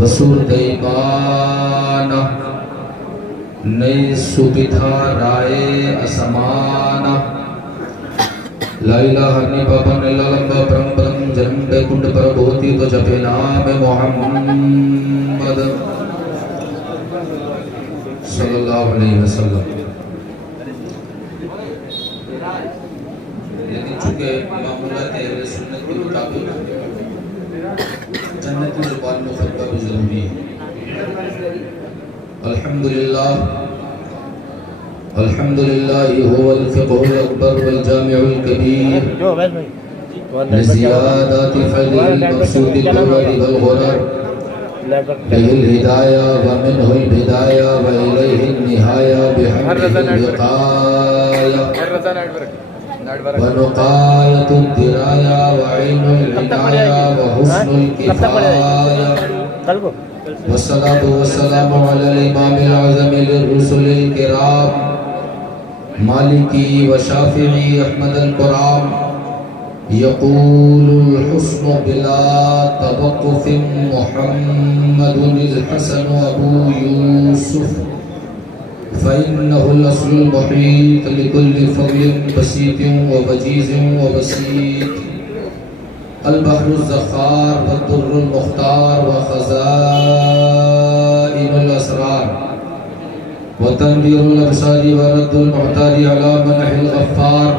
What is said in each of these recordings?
वसुदैवाना नई सुविधा राय असमाना ला इलाहा इल्लल्लाह परम ब्रह्म जन्म बैकुंठ पर भूति तो जपे नाम मोहम्मद सल्लल्लाहु अलैहि वसल्लम। लेकिन चूंकि मामूलात अहले सुन्नत के मुताबिक जन्नती ज़ुबान में ख़ुतबा भी ज़रूरी है। अल्हम्दुलिल्लाह अल्हम्दुलिल्लाह हुवल फ़िक़हुल अकबर वल जामिउल कबीर लिज़ियादति फ़ज़लिल मक़सूदिल मुराद वल ग़ुरर बिहिल हिदाया व मिनहुल बिदाया व इलैहिन निहाया बिहम्दिहिल विक़ाया व नुक़ायतुद दिराया व इल्मुल इनाया व हुस्नुल किफ़ाया वस्सलातु वस्सलामु अलल इमामिल आज़मिल रुसुलिल किराम मालिकी व शाफ़िई अहमदुल कुराम यक़ूलुल हुस्नु बिला तवक़्क़ुफ़िन मुहम्मदुल हसन अबू यूसुफ फ़इन्नहुल अस्लुल मुहीत लिकुल्लि फ़ज़लिन बसीतिन व वजीज़िन व वसीत अल बहरुज़ ज़ख़ार व दुर्रुल मुख़्तार व ख़ज़ाइनुल असरार व तनवीरुल अबसारी व रद्दुल मुहतारी अला मनहिल गफ़्फ़ार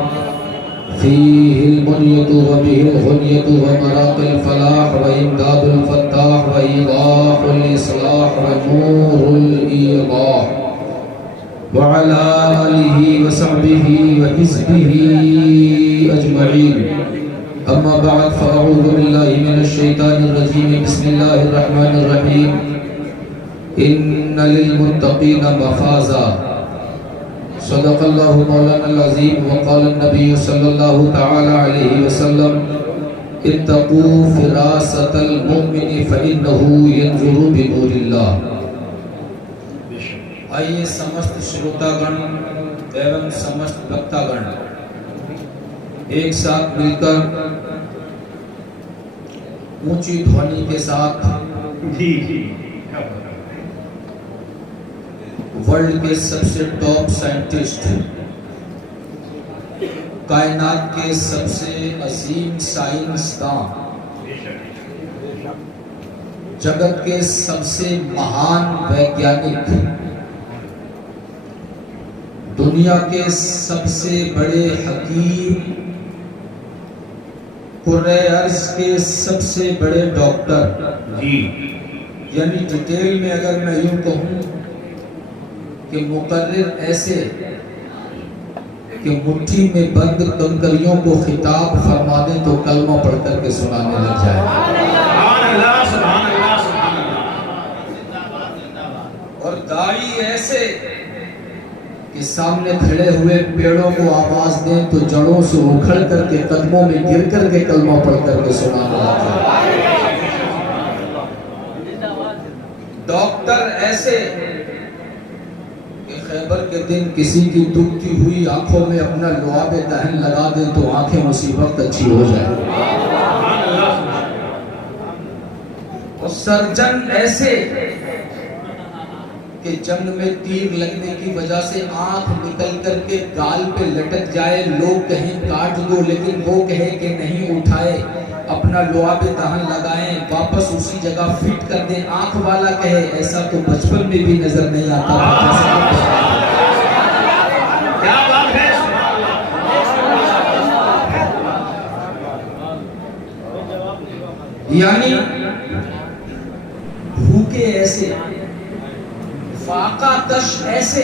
फ़ीहिल मुनियतु व बिहिल गुनियतु व मराक़िल फ़लाह व इमदादुल फ़त्ताह व ईज़ाहुल इस्लाह व नूरुल ईज़ाह व अला आलिहि व सहबिहि व हिज़्बिहि अजमईन। अम्मा बअद फ़अऊज़ु बिल्लाहि मिनश शैतानिर रजीम बिस्मिल्लाहिर रहमानिर रहीम। इन्ना लिल मुत्तक़ीना मफ़ाज़ा सदक़ल्लाहु मौलानाल अज़ीम व क़ाला नबी सल्लल्लाहु तआला अलैहि वसल्लम इत्तक़ू फ़िरासतल मुमिनी फ़इन्नहु यंज़ुरु बिनूरिल्लाह। आइए समस्त श्रोतागण एवं समस्त वक्तागण एक साथ मिलकर ऊंची ध्वनि के साथ वर्ल्ड के सबसे टॉप साइंटिस्ट, कायनात के सबसे अजीम साइंसदान, जगत के सबसे महान वैज्ञानिक, दुनिया के सबसे बड़े हकीम, कुर्रे अर्ज़ के सबसे बड़े डॉक्टर जी, यानी डिटेल में अगर मैं यूं कहूं कि मुकर्रिर ऐसे कि मुट्ठी में बंद कंकरियों को खिताब फरमा दे तो कलमा पढ़ करके सुनाने लग जाए। और दाई ऐसे कि सामने खड़े हुए पेड़ों को आवाज दें तो जड़ों से उखड़ करके कदमों में गिर करके कलमा पढ़ करके सुनाने लग जाए। डॉक्टर ऐसे खैबर के दिन किसी की दुखती हुई आंखों में अपना लुआबे दहन लगा दे तो आंखें उसी वक्त अच्छी हो जाए। और सर्जन ऐसे कि जंग में तीर लगने की वजह से आंख निकल करके गाल पे लटक जाए, लोग कहें काट दो लेकिन वो कहे कि नहीं उठाए, अपना लुआबे दहन लगाएं वापस उसी जगह फिट कर दें, आंख वाला कहे ऐसा तो बचपन में भी नजर नहीं आता। क्या बात है। यानी भूखे ऐसे, फाका तश ऐसे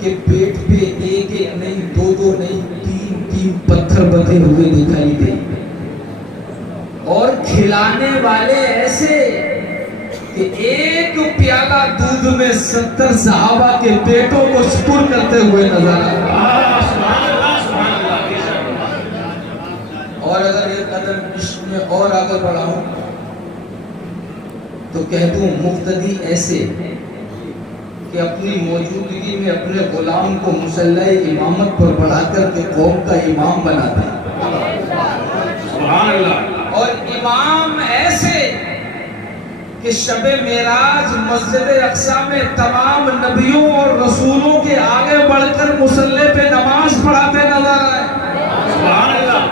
कि पेट पे एक एक नहीं, दो दो नहीं, तीन तीन पत्थर बंधे हुए दिखाई दे। और खिलाने वाले ऐसे कि एक प्याला दूध में 70 सहाबा के पेटों को सुपुर करते हुए नजर आए। और अगर एक कदम इश्क में और आगे बढ़ाऊं तो कह दूं मुक्तदी ऐसे कि अपनी मौजूदगी में अपने गुलाम को मुसल्ला इमामत पर बढ़ाकर के कौम का इमाम बनाते हैं। और इमाम ऐसे कि शबे मेराज मस्जिद अक्सा में तमाम नबियों और रसूलों के आगे बढ़कर मुसल्ले पे नमाज पढ़ाते नजर आए। सुभान अल्लाह।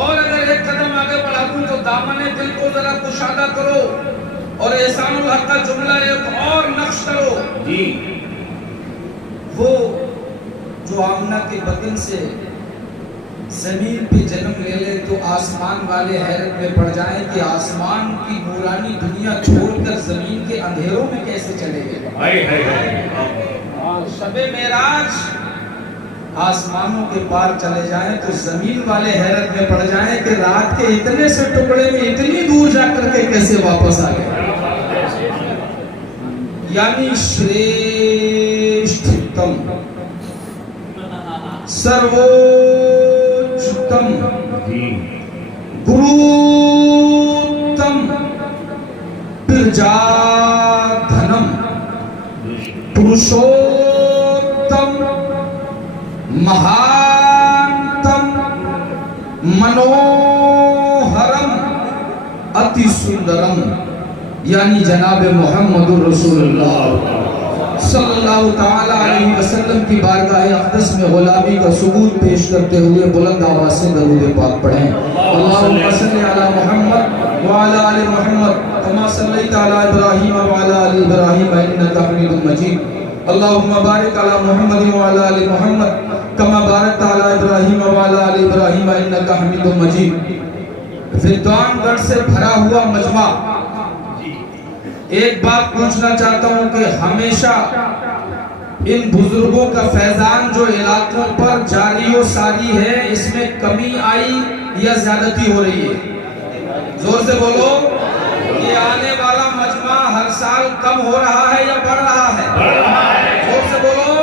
और अगर एक कदम आगे बढ़ा दूं तो दामने दिल को जरा कुशादा करो और एहसानुल हक का जुमला एक और नक्श करो जी। वो जो आमना के बदन से जमीन पे जन्म ले ले तो आसमान वाले हैरत में पड़ जाएं कि आसमान की नूरानी दुनिया छोड़कर जमीन के अंधेरों में कैसे चले गए। शबे मेराज आसमानों के पार चले जाएं तो जमीन वाले हैरत में पड़ जाएं कि रात के इतने से टुकड़े में इतनी दूर जाकर के कैसे वापस आ गए। यानी श्रेष्ठतम सर्वोच्चतम गुरुतम बिरजाधनम पुरुषोत्तम महानतम मनोहरम अति सुंदरम यानी जनाब मोहम्मदुर रसूलुल्लाह सल्लल्लाहु ताला अलैहि वसल्लम की बारगाह अक़दस में गुलामी का सबूत पेश करते हुए बुलंद आवाज से दरूद पाक पढ़ें। अल्लाहुम्मा सल्लि अला मुहम्मद व अला आलि मुहम्मद कमा सल्लैता अला इब्राहीम व अला आलि इब्राहीम इन्नका हमीदुम मजीद। अल्लाहुम्मा बारिक अला मुहम्मद व अला आलि मुहम्मद कमा बारकता अला इब्राहीम व अला आलि इब्राहीम इन्नका हमीदुम मजीद। विद्वानगढ़ से भरा हुआ मजमा, एक बात पूछना चाहता हूं कि हमेशा इन बुजुर्गों का फैजान जो इलाकों पर जारी व सारी है, इसमें कमी आई या ज्यादती हो रही है? जोर से बोलो। ये आने वाला मजमा हर साल कम हो रहा है या बढ़ रहा है? जोर से बोलो।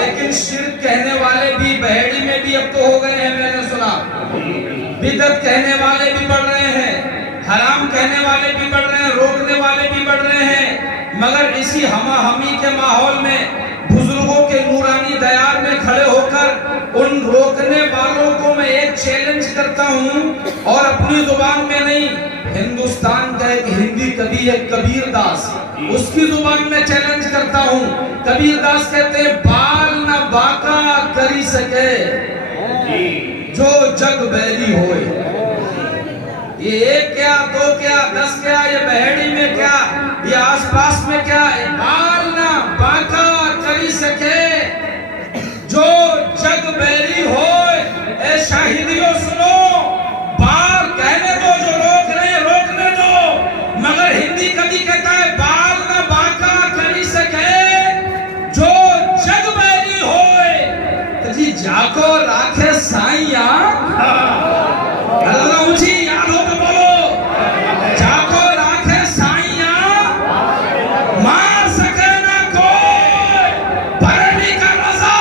लेकिन शिर्क कहने वाले भी बहेड़ी में भी अब तो हो गए हैं, मैंने सुना। बिदअत कहने वाले भी बढ़ रहे हैं, हराम कहने वाले भी बढ़ रहे हैं, रोकने वाले भी बढ़ रहे हैं। मगर इसी हमाहमी के माहौल में बुजुर्गों के नूरानी दयार में खड़े होकर उन रोकने वालों को मैं एक चैलेंज करता हूं, और अपनी जुबान में नहीं, हिंदुस्तान का एक हिंदी कवि है कबीर दास, उसकी जुबान में चैलेंज करता हूं। कबीर दास कहते हैं, बाल न बाका करी सके जो जग बैरी होए। ये एक क्या, दो क्या, 10 क्या, ये बहेड़ी में क्या, ये आसपास में क्या, बाल ना बाका करी सके जो जग बैरी होए। ए शाहिदियों सुनो, बाल कहने दो, जो रोक रहे रोकने दो, मगर हिंदी कवि कहता है बाल ना बाका करी सके जो जग बैरी होए। तो जी जाको राखे साइया अल्लाह मुझे याद हो तो बोलो, जाको राखे साइया मार सके ना कोई परनी का रज़ा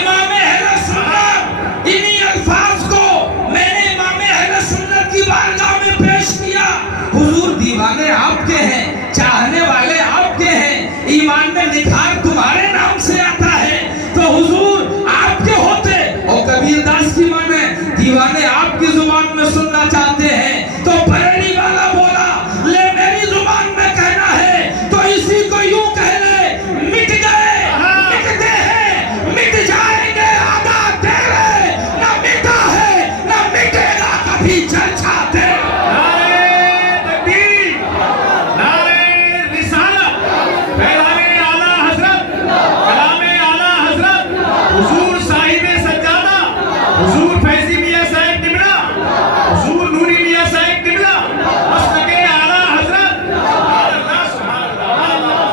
इमाम अहले सुन्नत। इन्हीं अल्फाज को मैंने इमाम अहले सुन्नत की बारगाह में पेश किया। हुजूर दीवाने आपके हैं, चाहने वाले आपके हैं, ईमान में निखार तुम्हारे नाम से आता है, तो हुजूर आपके होते। और कबीर दास की माने दीवाने आपकी जुबान में सुनना चाहते हैं, तो बरेली वाला बोला ले मेरी जुबान में कहना है तो इसी को यूं कह ले, मिट गए मिटते हैं मिट जाएंगे आधा तेरे, ना मिटा है ना मिटेगा कभी चर्चा तेरा। नारे तकबीर, नारे रिसालत, पैगामे आला हजरत, कलामे आला हजरत, हुजूर साहिबे सज्जादा, हुजूर फैजी मियां साहिब किबला, हुजूर नूरी मियां साहिब किबला, मस्तके आला हजरत। सुभान अल्लाह।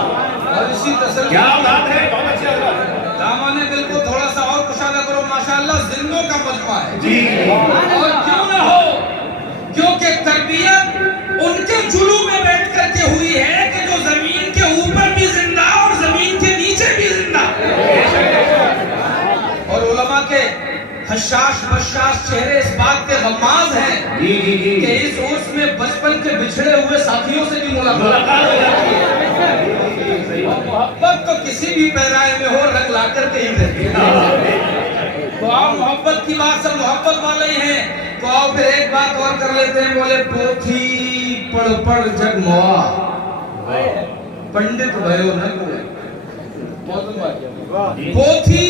और इसी तसल्ली क्या बात है, बहुत अच्छी हजरत दामने दिल को थोड़ा सा और कुशादा करो। माशाअल्लाह जिंदों का मजमा है जी। और क्यों ना हो, क्योंकि तरबियत उनके जुलू में बैठ करके हुई है कि जो जमीन के ऊपर भी जिंदा और जमीन के नीचे भी जिंदा। और उलमा के हशाश बशाश चेहरे इस बात के गम्माज हैं जी जी जी कि इस उर्स में बचपन के बिछड़े हुए साथियों से भी मुलाकात हो जाती है। और मोहब्बत तो किसी भी पैराए में हो रंग ला करके ही रहती है। तो आओ मोहब्बत की बात, सब मोहब्बत वाले ही हैं, तो आओ फिर एक बार बात और कर लेते हैं। बोले पोथी पढ़ पढ़ जग मोआ, पंडित भयो न कोई। पोथी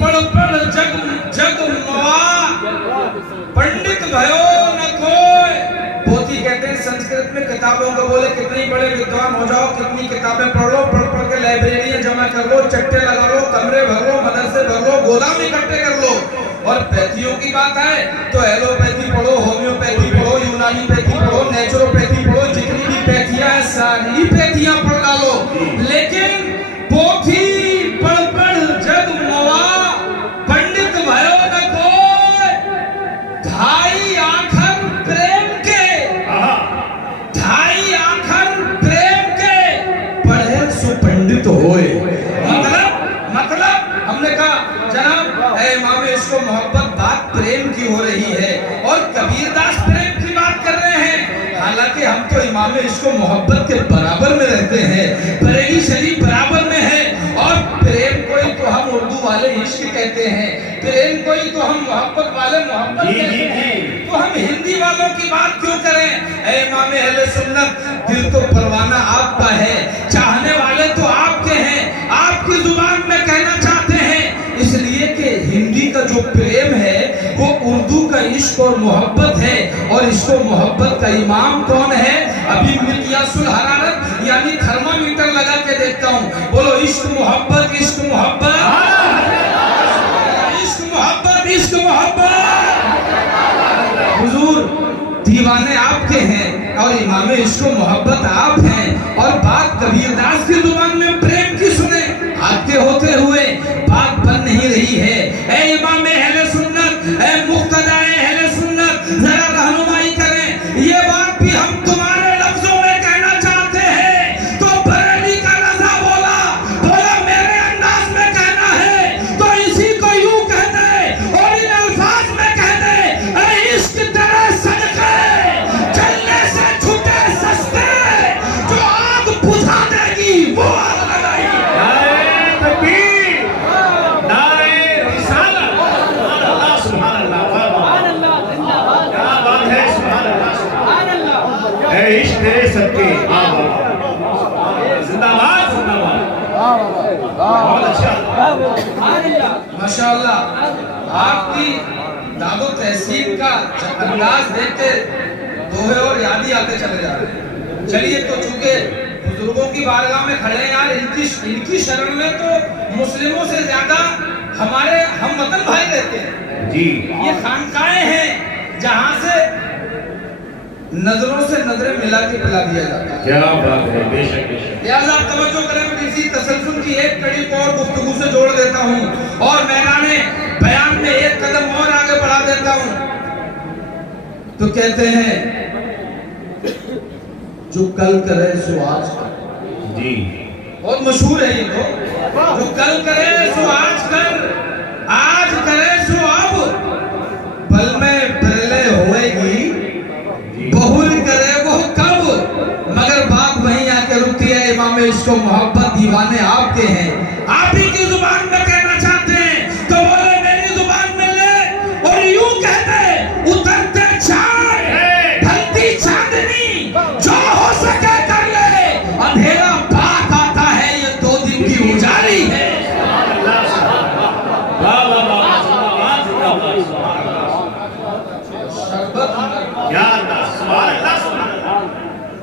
पढ़ पढ़ जग जग मोआ, पंडित भयो न कोई। पोथी कहते हैं संस्कृत में किताबों को। बोले कितनी बड़े विद्वान हो जाओ, कितनी किताबें पढ़ लो, पढ़ पढ़ के लाइब्रेरियां जमा कर लो, चट्टे लगा लो, कमरे भर लो, मदरसे भर लो, गोदाम इकट्ठे कर लो। और पैथियों की बात है तो एलोपैथी पढ़ो, होम्योपैथी पढ़ो, यूनानी पैथी पढ़ो, नेचुरोपैथी पढ़ो, जितनी भी पैथियां हैं सारी पैथियां पढ़ डालो। लेकिन पोथी पढ़ पढ़ जग मोआ, पंडित भयो न कोई। ढाई आखर प्रेम के, ढाई आखर प्रेम के, पढ़े सो पंडित होए। मतलब हमने कहा जनाब इमाम इसको मोहब्बत बात प्रेम की हो रही है और कबीरदास प्रेम की बात कर रहे हैं। हालांकि हम तो इमाम इसको मोहब्बत के बराबर में रहते हैं, बरेली शरीफ बराबर में है। और प्रेम कोई तो हम उर्दू वाले इश्क कहते हैं, प्रेम कोई तो हम मोहब्बत वाले मोहब्बत कहते हैं। तो हम हिंदी वालों की बात क्यों करें? ऐ इमाम अहले सुन्नत, दिल तो परवाना आपका है, चाहने वाले तो आपके हैं, आपकी जुबान में कहना चाहते हैं। इसलिए कि हिंदी का जो प्रेम है वो उर्दू का इश्क और मोहब्बत है। और इसको मोहब्बत का इमाम कौन है? अभी मिक्यासुल हरारत यानी थर्मामीटर लगा के देखता हूँ। बोलो इश्क मोहब्बत, इश्क मोहब्बत, इश्क मोहब्बत, इश्क मोहब्बत। हुजूर दीवाने आपके हैं और इमाम इश्क मोहब्बत आप हैं। और बात कबीरदास की जुबान में प्रेम की सुने, आपके होते हुए बात बन नहीं रही है। ऐ इमाम अहले सुन्नत, ऐ मुक्तदाए अहले सुन्नत, जरा रहनुमाई करें। ये बात भी हम तुम्हारे लफ्जों में कहना चाहते हैं। तो बरेली का रज़ा बोला मेरे अंदाज में कहना है तो इसी को यूं कह दे और इन अल्फाज में कह दे, ऐ इश्क तेरे सदके चलने से छूटे सस्ते, जो आग बुझा देगी वो आग लगाई। इश्क तेरे सबके जिंदाबाद जिंदाबाद। बहुत अच्छा माशाअल्लाह। आपकी दादो तहसीन का अंदाज देखते दोहे और याद ही आते चले जा रहे हैं। चलिए तो चूंकि बुजुर्गों की बारगाह में खड़े हैं यार, इनकी शरण में तो मुस्लिमों से ज्यादा हमारे हम वतन भाई रहते हैं जी। ये खानकाएं हैं जहां से नजरों से नजरें मिला के पिला दिया जाता है। क्या बात है, बेशक बेशक। लिहाजा आप तवज्जो करें। इसी तसल्सल की एक कड़ी को और गुफ्तगू से जोड़ देता हूँ और मैदाने बयान में एक कदम और आगे बढ़ा देता हूँ। तो कहते हैं जो कल करे सो आज कर। जी बहुत मशहूर है ये तो। जो कल करे सो आज कर, आज करे सो अब, पल में प्रलय होएगी, बहुल करे वो कब। मगर बात वहीं आके रुकती है। इमाम इसको मोहब्बत दीवाने आपके हैं, आप ही की जुबान में कहना चाहते हैं तो बोले मेरी जुबान में ले और यूं कहते, उतरते चांद ढलती चांदनी, जो हो सके कर ले, अंधेरा पाक आता है ये 2 दिन की उजाली है।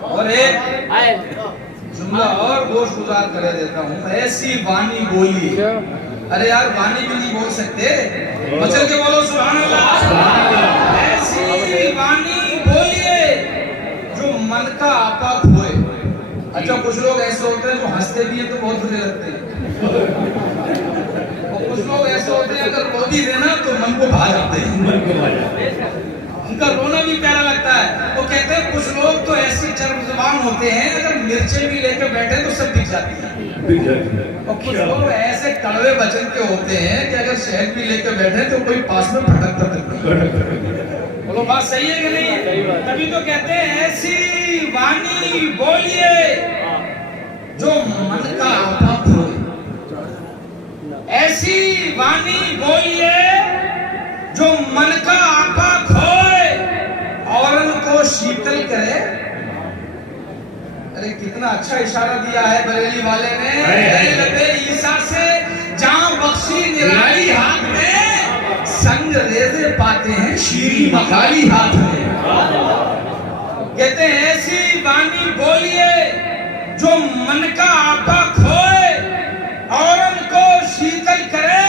और एक जुमला और गोश गुजार कर देता हूँ। ऐसी वाणी बोली, अरे यार वाणी भी नहीं बोल सकते, बचल के बोलो सुभान अल्लाह। ऐसी वाणी बोलिए जो मन का आपा खोए। अच्छा कुछ लोग ऐसे होते हैं जो हंसते भी हैं तो बहुत बुरे लगते हैं, और कुछ लोग ऐसे होते हैं अगर रो भी देना तो मन को भा जाते हैं, उनका रोना भी प्यारा लगता है। वो कहते हैं कुछ लोग तो ऐसी चर्म जुबान होते हैं अगर मिर्चें भी लेकर बैठे तो सब दिख जाती है। और कुछ लोग ऐसे कड़वे वचन के होते हैं कि अगर शहद भी लेकर बैठे तो कोई पास में भटकता नहीं। बोलो बात सही है कि नहीं? तभी तो कहते हैं ऐसी वाणी बोलिए जो मन का आपा खोए। ऐसी वाणी बोलिए जो मन का आपा खोए, अरे कितना अच्छा इशारा दिया है बरेली वाले ने। है। लबे ईसा से जहां बख्शी निराली हाथ में, संग रेजे पाते हैं शीरी मकाली हाथ में। कहते हैं ऐसी वाणी बोलिए जो मन का आपा खोए, औरन को शीतल करे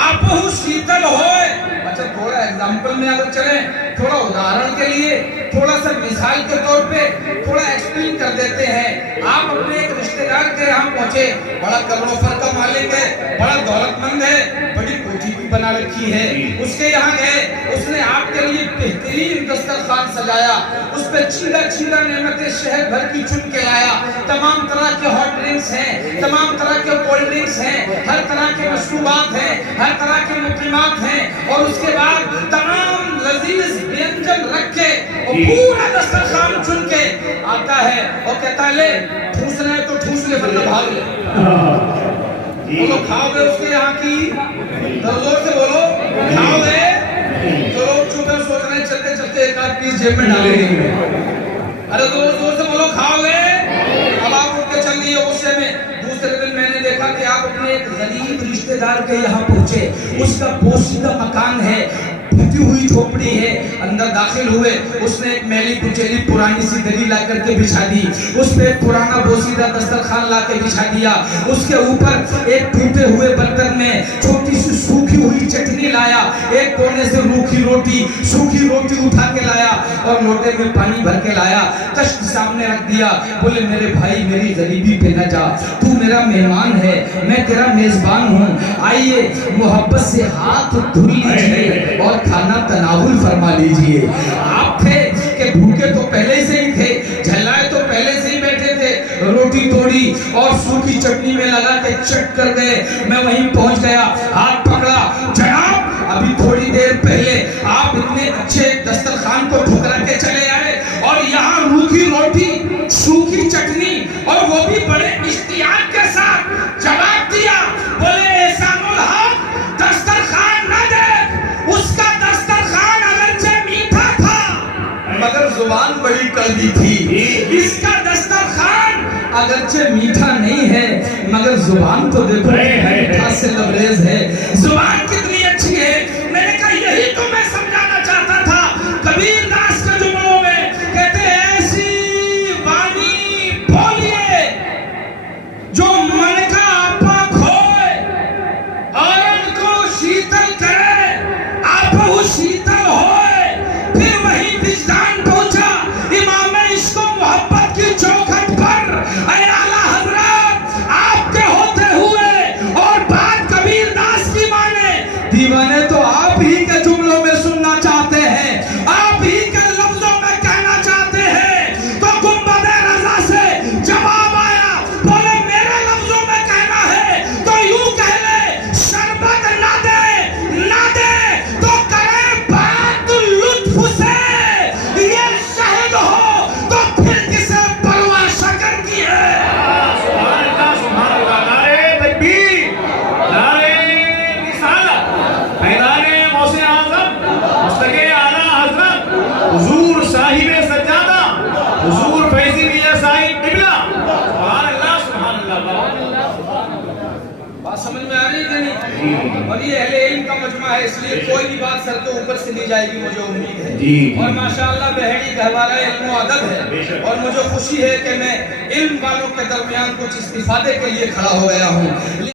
आपहु शीतल होए। अच्छा थोड़ा एग्जाम्पल में अगर चले, थोड़ा उदाहरण के लिए, थोड़ा सा मिसाल के तौर पे थोड़ा एक्सप्लेन कर देते हैं। आप अपने एक रिश्तेदार के यहाँ पहुंचे, बड़ा करोड़ों का मालिक है, बड़ा दौलतमंद है, बड़ी कोठी भी बना रखी है, उसके यहाँ गए, उसने आपके लिए बेहतरीन दस्तरखान सजाया, उस पर चीरा चीरा नेमतें शहर भर की चुन के लाया, तमाम तरह के हॉट ड्रिंक्स हैं, तमाम तरह के कोल्ड ड्रिंक्स हैं, हर तरह के मशरूबात हैं, हर तरह के मुक़ीमात हैं, और उसके बाद तमाम लजीज व्यंजन रख के और पूरा दस्तरखान चुन के आता है और कहता है ले ठूस रहे तो ठूस ले वरना भाग ले। बोलो खाओगे उसके यहाँ की? जोर से बोलो खाओगे? तो लोग चुप है, सोच रहे हैं चलते चलते एक आध पीस जेब में डालेंगे। अरे जोर जोर से बोलो खाओगे? अब आप उठ के चल दिए गुस्से में। दूसरे दिन मैंने देखा कि आप अपने एक गरीब रिश्तेदार के यहाँ पहुंचे, उसका पोशीदा मकान है, टूटी हुई झोपड़ी है, अंदर दाखिल हुए, उसने एक मैली कुचेली पुरानी सी दरी ला करके बिछा दी, उस पे एक पुराना बोसीदा दस्तरखान ला के बिछा दिया, उसके ऊपर एक टूटे हुए बर्तन में छोटी सी सूखी हुई चटनी लाया, एक कोने से रूखी रोटी, सूखी रोटी उठा के लाया और लोटे में पानी भर के लाया, तश्त सामने रख दिया। बोले मेरे भाई मेरी गरीबी पे न जा, तू मेरा मेहमान है, मैं तेरा मेजबान हूँ, आइए मोहब्बत से हाथ धुल लीजिए और खाना तनावुल फरमा लीजिए। आप थे कि भूखे तो पहले से ही थे, झल्लाए तो पहले से ही बैठे थे, रोटी तोड़ी और सूखी चटनी में लगा के चट कर गए। मैं वहीं पहुंच गया, हाथ पकड़ा, जनाब अभी थोड़ी देर पहले आप इतने अच्छे दस्तरखान को ठुकरा के चले आए और यहाँ रूखी रोटी, सूखी चटनी और वो भी बड़े इश्तियाक के साथ जवाब दिया। बोले एहसानुल हक दस्तरखान न दे, उसका दस्तरखान अगरचे मीठा था मगर जुबान बड़ी कड़वी थी, इसका दस्तरखान अगरचे मीठा नहीं है मगर जुबान तो देखो मीठा से लबरेज है। जुबान कितनी अच्छी है। मैंने कहा यही तो मैं समझाना चाहता था। कबीर दास के जुमलों में कहते हैं ऐसी वाणी बोलिए जो मन का आपा खोए, औरन को शीतल करे आपहु शीतल होए। फिर वही विजदान पहुंचा इमाम इश्क़ मोहब्बत की चौखट पर, अरे आला हजरत आपके होते हुए और बात कबीर दास की माने, दीवाने तो आप ही के जुमलों में सुनना चाहते हैं, आप ही के लफ्जों में कहना चाहते हैं। तो गुंबद रज़ा से जवाब आया, बोले मेरे लफ्जों में कहना है तो यूं कह ले, शरबत ना दे तो करे बात लुत्फ से, ये शहद हो तो फिर किसे परवाह शकर की है। सुभान अल्लाह, नारे तकबीर, नारे रिसालत, ऐलाने गौसे आज़म, मुस्तक़े आला हज़रत, हुज़ूर साहिब सज्जादा, हुज़ूर फैज़ी मियां साहिब क़िबला। सुभान अल्लाह, सुभान अल्लाह। बात समझ में आ रही है नहीं? और ये अहले इल्म का मजमा है, इसलिए कोई भी बात सर के ऊपर से दी जाएगी, मुझे उम्मीद है। जी। और माशाअल्लाह बहरी गहवारा इल्म व अदब है और मुझे खुशी है कि मैं इल्म वालों के दरमियान कुछ इस्तिफादे के लिए खड़ा हो गया हूँ।